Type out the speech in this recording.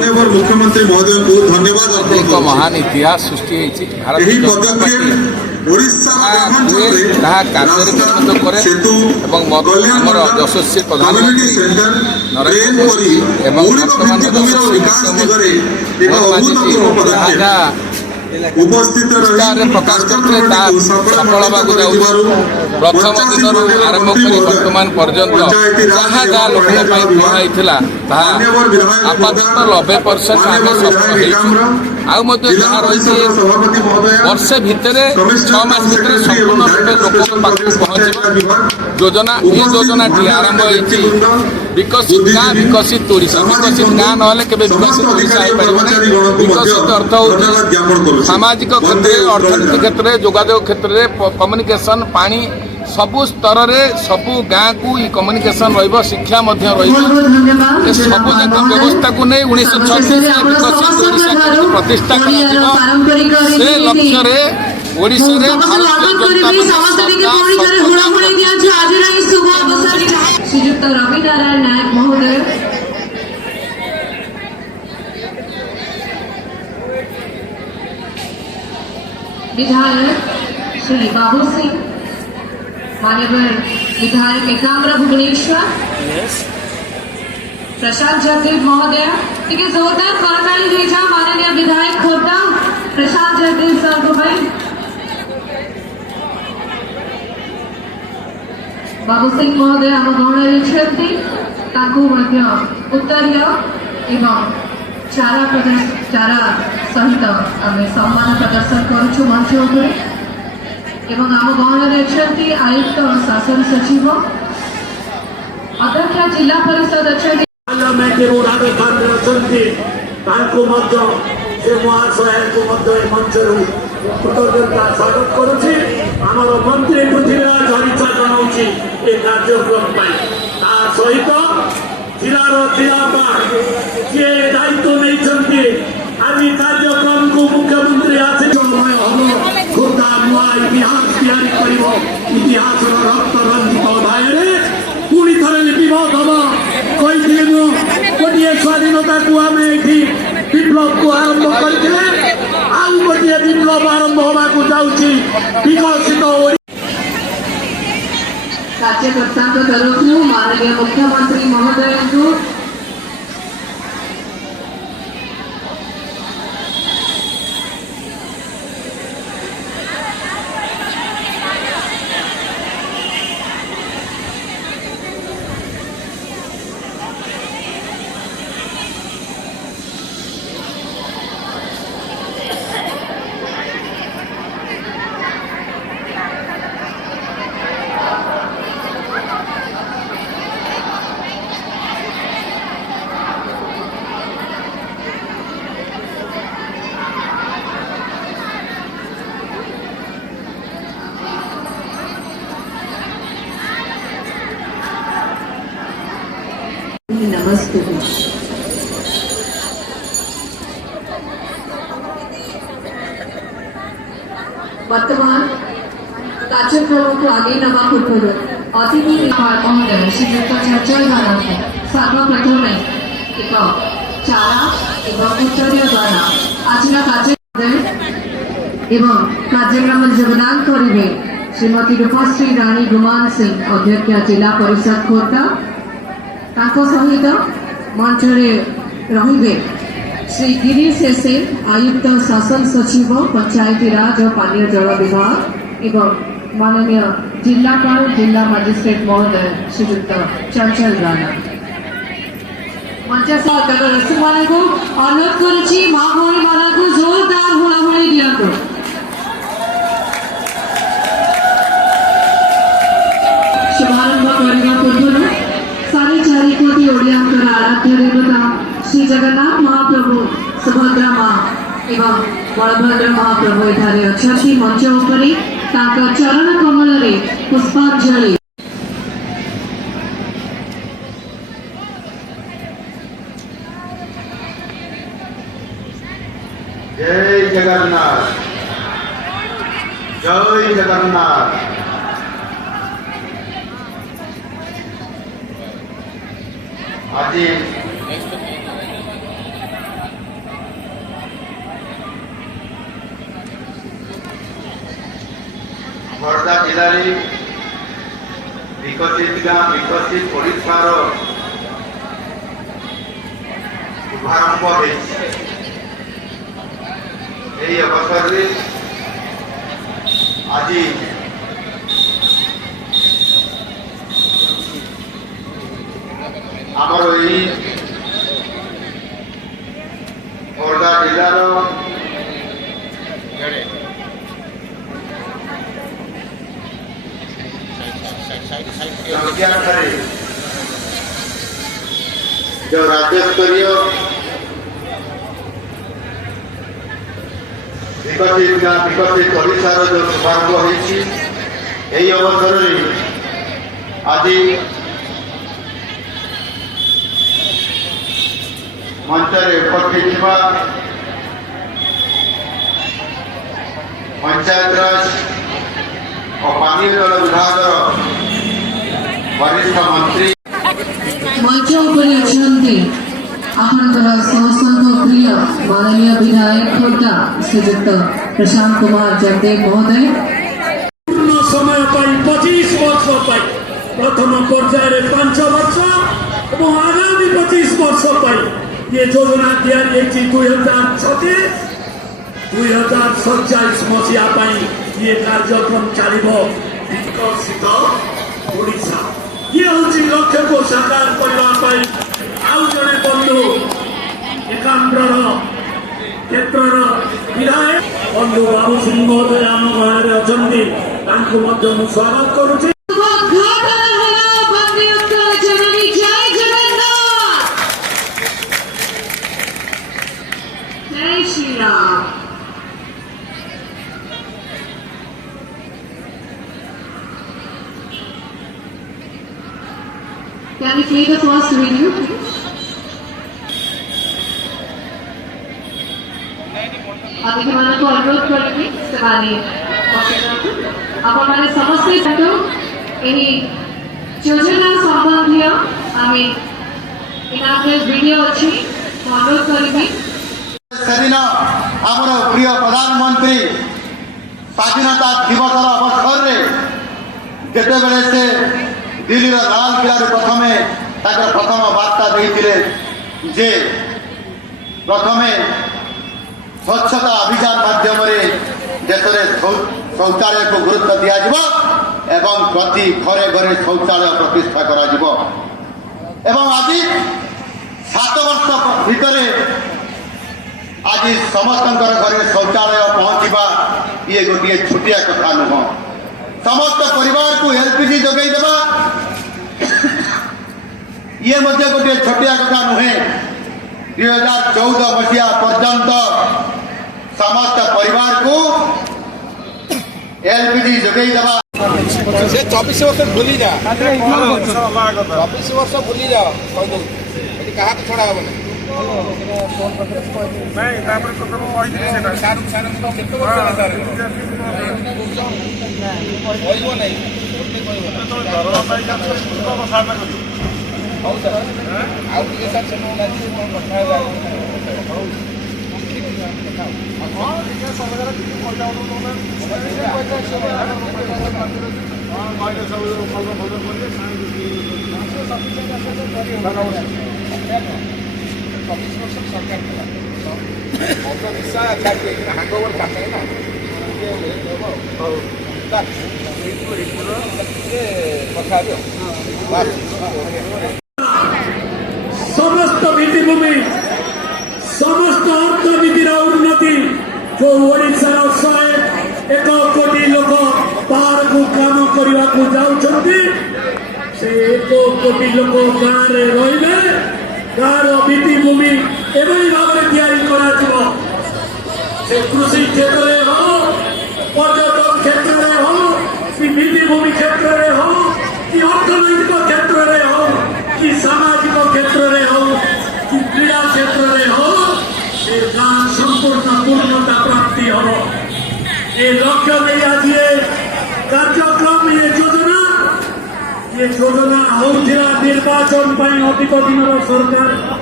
मुख्यमंत्री महोदय को धन्यवाद एक महान इतिहास सृष्टि यशस्वी प्रधानमंत्री नरेंद्र मोदी उपस्थित प्रकाश करते सफल होगा प्रथम दिन आरंभ कर वर्तमान पर्यंत जहाँ जहाँ लोक दिखाई आपातत 90% आम सफल आउ जहाँ रही वर्षे भितर 6 मास भितर संपूर्ण रूपे लोक पाखे पहुँच योजना ये योजना टी आरंभ होती विकसित गाँ विकसित ओडिशा विकसित गाँ ना विकसित ओडिशा हो पार विकसित अर्थ हो सामाजिक क्षेत्र अर्थनीति क्षेत्र जोगाजोग क्षेत्र में कम्युनिकेशन पानी सबु स्तर में सबु गाँ को कम्युनिकेशन शिक्षा सब व्यवस्था को नहीं 1936 विकसित ओडिशा प्रतिष्ठा से लक्ष्य ओडिशा श्रीयुक्त रवि नारायण नायक महोदय विधायक श्री बाबू सिंह मान्यवर विधायक एकाम्र भुवनेश्वर प्रशांत जगदेव महोदय ठीक है जोरदार करताली दीजिए माननीय विधायक खोर्धा प्रशांत जगदेव सर को भाई बाबू सिंह महोदय आम गौण उत्तरीय एवं चारा सहित आम सम्मान प्रदर्शन करुछु मंच एवं आम गौण आयुक्त और शासन सचिव अध्यक्ष जिला परिषद अच्छा मंचर कृतज्ञता स्वागत करुच्ची आमर मंत्री पृथ्वीराज हरिचर जनाऊँगी ए कार्यक्रम सहित जिलार जिलापाल किए दायित्व नहीं आज कार्यक्रम को मुख्यमंत्री आसे समय हम खोर्धा नुआ इतिहास तैयारी कर इतिहास रक्त रंजित अध्याय पुणी थे लिपिबद्ध हम कही गोटे स्वाधीनता को आम ये विप्लव को आरंभ करते आउ गोटे विप्लव आरंभ होगा जाऊँगी विकसित कार्यकर्ता तरफ माननीय मुख्यमंत्री महोदय को नमस्ते वर्तमान कार्यक्रम को आगे नवा पूर्व अतिथि महोदय श्रीयुक्त चंचल द्वारा सर्वप्रथम एक चारा एवं उत्तरीय द्वारा आज कार्यक्रम योगदान करेंगे श्रीमती रूपश्री राणी गुमान सिंह अध्यक्ष जिला परिषद खोर्धा सहित मंच रे श्री गिरीश एसे आयुक्त शासन सचिव पंचायती राज और पानीय जल विभाग एवं माननीय जिलापाल जिला मजिस्ट्रेट महोदय श्रीयुक्त चंचल राणा मंच रसी मान को अनुरोध करुच्ची माँ भौणी मान को जोरदार हुड़ाहुड़ी दिखाँ शुभारंभ करने पूर्व 4.5 कोटी ओडियांकर आराध्य देवता श्री जगन्नाथ महाप्रभु सुभद्रा माँ एवं बलभद्र महाप्रभु एठारे अछंती मंच उपरे तांका चरण कमल रे पुष्पांजलि जय जगन्नाथ जय जगन्नाथ आज ଜିଲ୍ଲାରେ ବିକଶିତ ଗାଁ ବିକଶିତ ଓଡ଼ିଶାର ଶୁଭାରମ୍ଭ ହୋଇଛି। ଏହି ଅବସରରେ ଆଜି ଆମର ଏହି ଖୋର୍ଦ୍ଧା ଜିଲ୍ଲାର ସଂଖ୍ୟାଠାରେ जो राज्य स्तरीय विकसित गाँ विकसित ओडिशार जो शुभारंभ होती अवसर में आज मंच उपस्थित पंचायत राज और पानी जल विभाग वरिष्ठ मंत्री मंच उपरे अछंती आपनकर समस्त प्रिय माननीय विधायक खोर्धा श्रीयुक्त प्रशांत कुमार जगदेव महोदय पूर्ण समय 25 वर्ष प्रथम पर्यायर 5 वर्ष और आगामी 25 वर्ष ये योजना तैयारी 2027 मसीहा ये कार्यक्रम चलो विकसित ओडिशा ये हूँ लक्ष्य को साकार करने आउ जड़े बंधु एकाम्र क्षेत्र विधायक बंधु बाबू सिंह महोदय आम गाँव में अच्छा स्वागत करुच्ची। जय Shri Ram. Can we play the first video, please? अभी हमारे को अनुरोध करेंगे सवारी आपण मैंने समस्ते तक यही योजना संबंधी आमे इनाग्रेट वीडियो अच्छी अनुरोध करेंगे सेदिन आमर प्रिय प्रधानमंत्री स्वाधीनता दिवस अवसर में जितेबले से दिल्ली लाल किला प्रथम प्रथम वार्ता देते जे प्रथम स्वच्छता अभियान माध्यम देश में शौचालय को गुरुत्व दिज्व एवं प्रति घरे घरे शौचालय प्रतिष्ठा कर आज 7 वर्ष भितर आज समस्त घरे शौचालय पहुँचवा ये गोटे छोटिया कथा नुह समस्त परिवार को एलपीजी जोगई देवा ये गोटे छोटिया कथा नुहे 2014 मसीहा पर्यंत समस्त परिवार को एलपीजी जोगई देवा से 24 वर्ष भूली जा 24 वर्ष भूली जा क्या छोड़ा हम समस्त भित्तिभूमि समस्त अर्थनीतिर उन्नति जो ओडिशार 101 कोटी लोक बाहर को काम करने को जाऊँगी से 1 कोटी लोक गाँव में रे गाँव भित्तिभूमि एवं भाव में से कृषि क्षेत्र में हो पर्यटन क्षेत्र में हो कि भित्तिभूमि क्षेत्र में हो कि अर्थनैतिक क्षेत्र में हो कि सामाजिक क्षेत्र में हो कि क्रीड़ा क्षेत्र में हो गाँव संपूर्ण पूर्णता प्राप्ति हो ये लक्ष्य में आज ये कार्यक्रम ये योजना हो निर्वाचन अधिक दिन सरकार